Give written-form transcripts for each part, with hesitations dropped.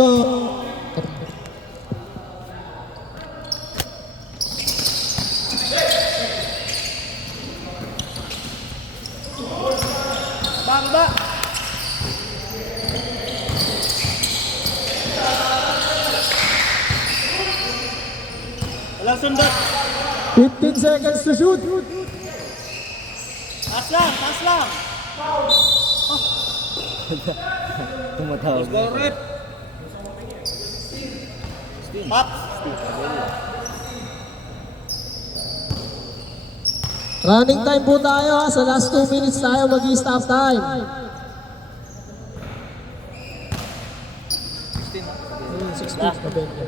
Stop. Bamba. Walang sundot. 15 seconds to shoot. Taas lang, taas lang. Tumatawag. Let's go, rep. Pat. Running time po tayo ha. Sa last 2 minutes tayo mag-i-stop time. 16 pabenta.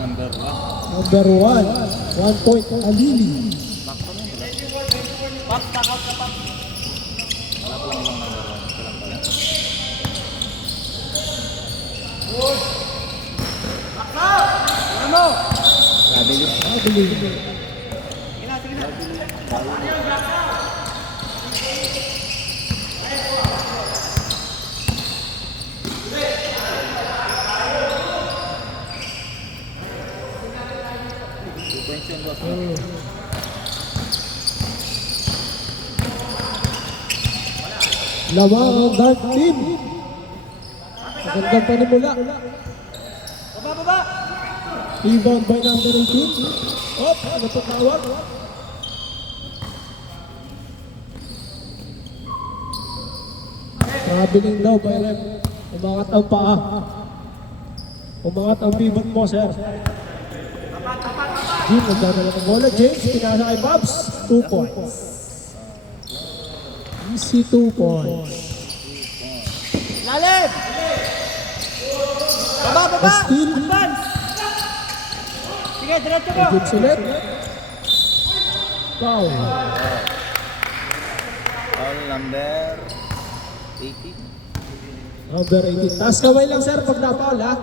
Number 1. Number 1. 1 point. Alili. Pat, back out na pat. Wala pa lang yung number 1. Ito lang pala. Ano? Nabili. Alili. Sige na, sige na. Detention boss. Lamang ang Dark Team. Magandang panimula. Baba, baba. Rebound by number 18. Op, ano po tawag? Traveling daw by rep. Umangat ang paa. Umangat ang pivot mo, sir. Jim, nagdadala ng bola. James, pinasa kay Babs. 2 points. Easy 2 points. Lalim. Baba, baba. Steal. Advance. Sige, diretso ko. James ulit. Foul. Foul number 18. Number 18. Taas kamay lang, sir, pag na-foul, ha?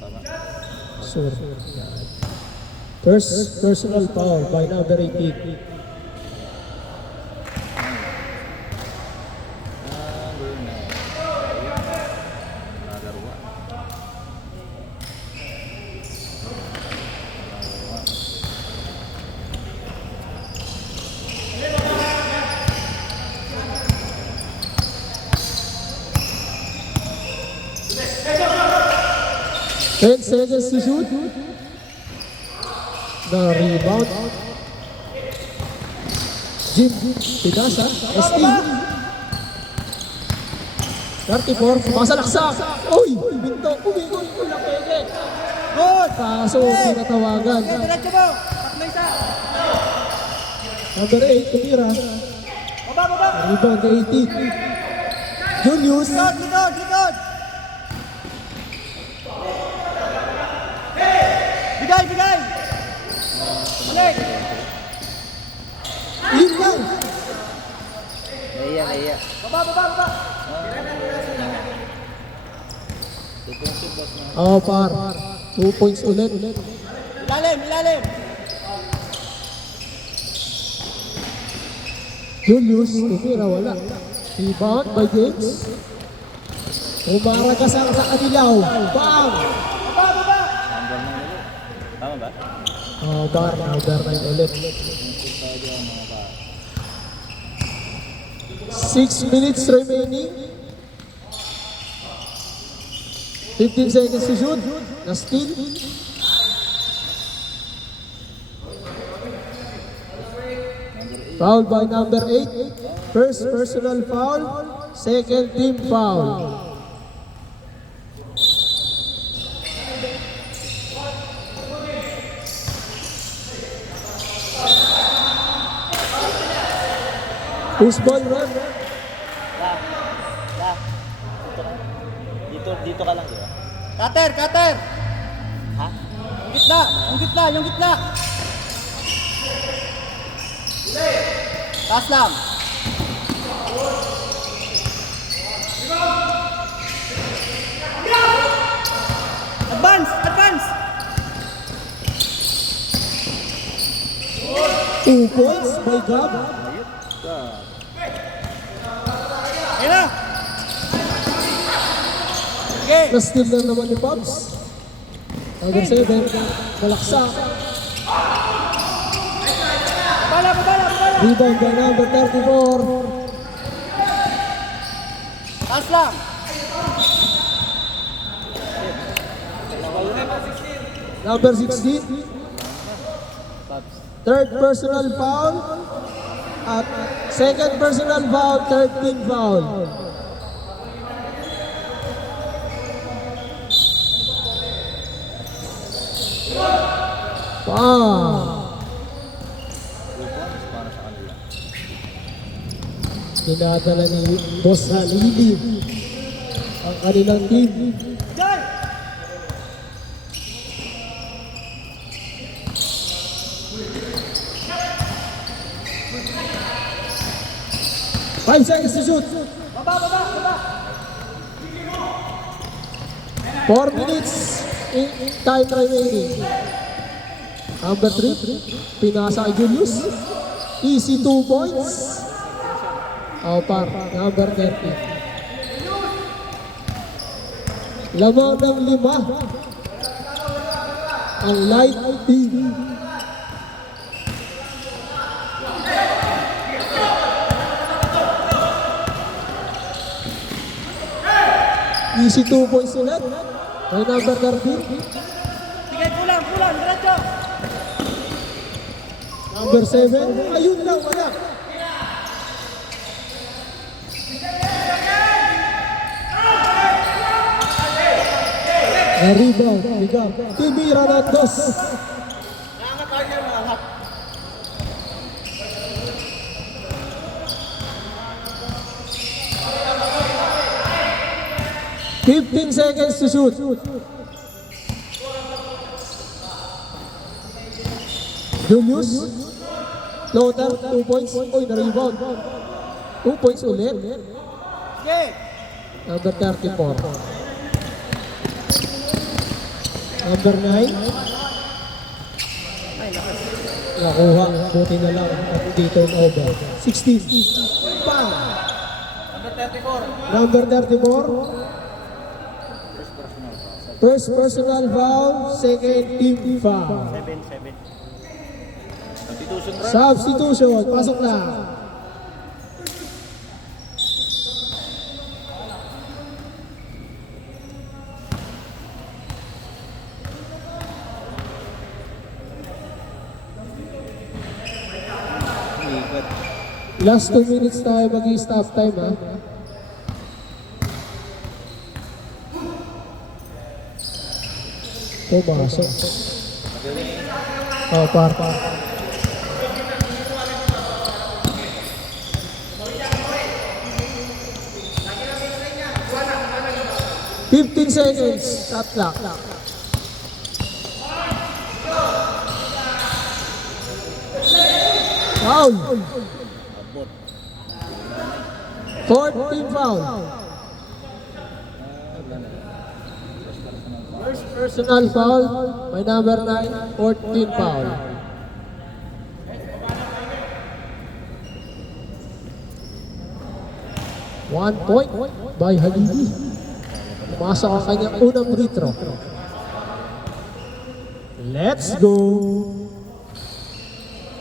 Tama. Sure. First personal foul by number 18. Number 9. Another one. Ten seconds to shoot. The rebound. Jim, pinasa. Steal. 34, sumasalaksak. Uy, binto, umikot, ulang peke. Good. Kaso, pinatawagan. Sige, diretso mo. Takbo isa. Number 8, tumira. Baba, baba. Rebound kay 18. Julius. Likod, likod, likod. Bigay, bigay. Balik. Yun lang. Naiya. Baba, baba, baba. Detention boss na. Oh, par. 2 points ulit. Ilalim, ilalim. Julius, tumira, wala. Rebound by James. Umaragasang sa kanilaw. Bang! Baba, baba. Number 9 ulit. Tama ba? Oh, bar. Number 9 ulit. Detention tayo dyan mga ba. 6 minutes remaining. 15 seconds to shoot. Na steal. Foul by number 8. First personal foul. Second team foul. Who's ball run? Dito ka lang, di ba? Cutter, cutter. Ha? Yung gitna, yung gitna, yung gitna. Taas lang. Advance, advance. 2 points by Gab. Ayun na. Sige. Na-steal na naman ni Pops. Number 7, Malaksak. Babala, babala, babala. Rebound by number 34. Taas lang. Number 16. Third personal foul. At second personal foul, third team foul. Wow! Para sa kanila. Dinadala ni Boss Halili ang kanilang team. Diyan. 5 seconds to shoot. Baba, baba, baba. 4 minutes in time remaining. Number 3, pinasa kay Julius. Easy 2 points. Par, number 30. Lamang ng 5 ang light team. Easy 2 points ulit. May number 13. Sige, kulang, kulang. Diretso. Number 7. Ayun lang, wala. Rebound, bigam. Timmy Ranandos. Nangat tayo, nangat. 15 seconds to shoot. Julius. Floater, 2 points. Uy, na-rebound. 2 points ulit. Sige. Number 34. Number 9. Nakuha. Buti na lang. At dito yung over. 16. Bang! Number 34. Number 34. First personal foul, second team foul. 7. Substitution run. Substitution, pasok na. Ligat. Last 2 minutes tayo mag-stop time ha. Pumasok. Par. 15 seconds. Shot clock. Foul. Abot. Fourth team foul. First personal foul by number 9, 14 foul. One point by Halili. Pumasok ang kanyang unang free throw. Let's go!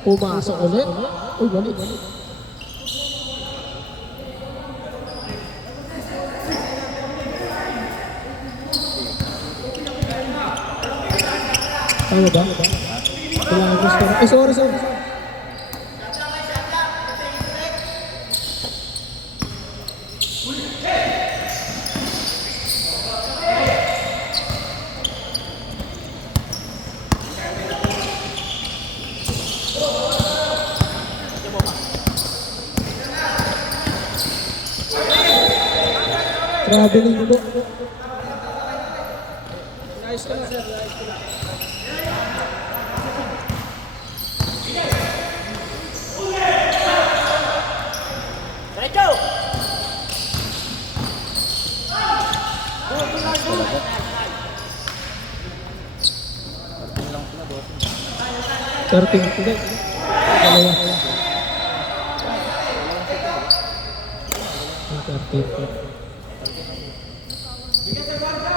Pumasok ulit. Uy, balik. Tama ba? Kailangan gusto na. Eh, sorry. Traveling po. Nice ka na, sir. Nice ka na. Diretso. Parting lang sila, boss. 13. Hindi. dalawa. 30.